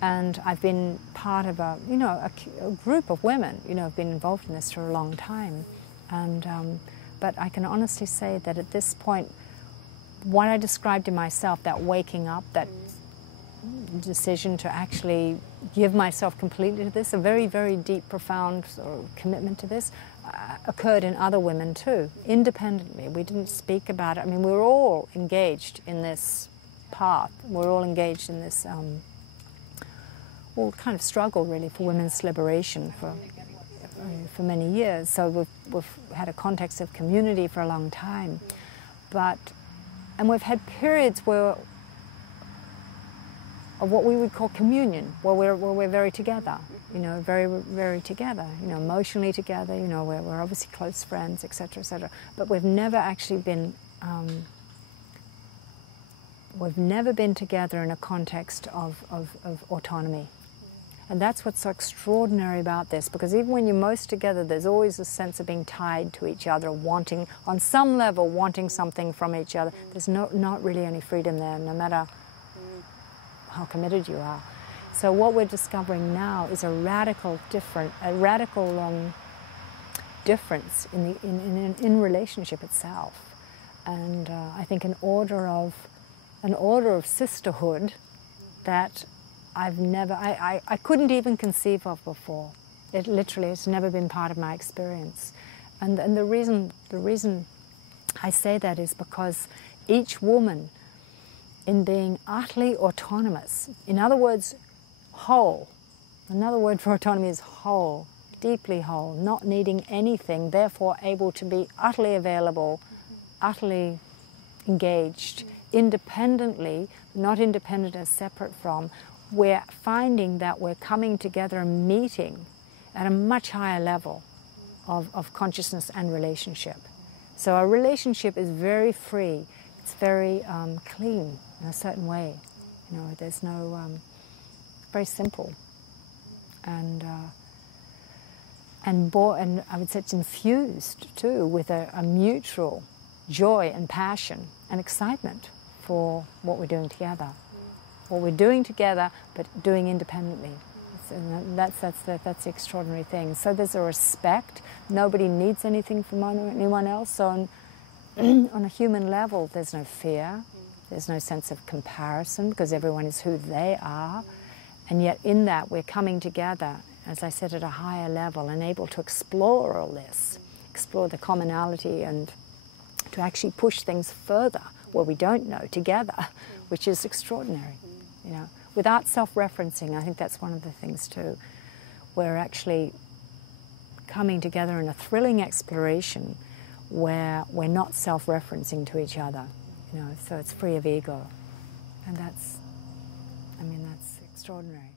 And I've been part of a group of women, have been involved in this for a long time. And, but I can honestly say that at this point, what I described in myself, that waking up, that decision to actually give myself completely to this, a very, very deep, profound sort of commitment to this, occurred in other women too, independently. We didn't speak about it. I mean, we were all engaged in this path. We're all engaged in this kind of struggle, really, for women's liberation for many years. So we've had a context of community for a long time. And we've had periods of what we would call communion, where we're very together, very, very together, emotionally together, we're obviously close friends, etc., etc. But we've never actually been, together in a context of autonomy. And that's what's so extraordinary about this, because even when you're most together, there's always a sense of being tied to each other, wanting, on some level, wanting something from each other. There's not really any freedom there, no matter how committed you are. So what we're discovering now is a radical difference in relationship itself, and I think an order of sisterhood that I couldn't even conceive of before. It literally has never been part of my experience, and the reason I say that is because each woman, in being utterly autonomous, in other words, whole. Another word for autonomy is whole, deeply whole, not needing anything, therefore able to be utterly available, utterly engaged, independently, not independent as separate from. We're finding that we're coming together and meeting at a much higher level of consciousness and relationship. So our relationship is very free. It's very clean in a certain way. There's no, very simple. And I would say it's infused too with a mutual joy and passion and excitement for what we're doing together. What we're doing together, but doing independently. And that's the extraordinary thing. So there's a respect. Nobody needs anything from anyone else. So on a human level, there's no fear. There's no sense of comparison, because everyone is who they are. And yet in that, we're coming together, as I said, at a higher level and able to explore all this, explore the commonality, and to actually push things further where we don't know together, which is extraordinary. Without self-referencing, I think that's one of the things too. We're actually coming together in a thrilling exploration where we're not self-referencing to each other, so it's free of ego. And that's extraordinary.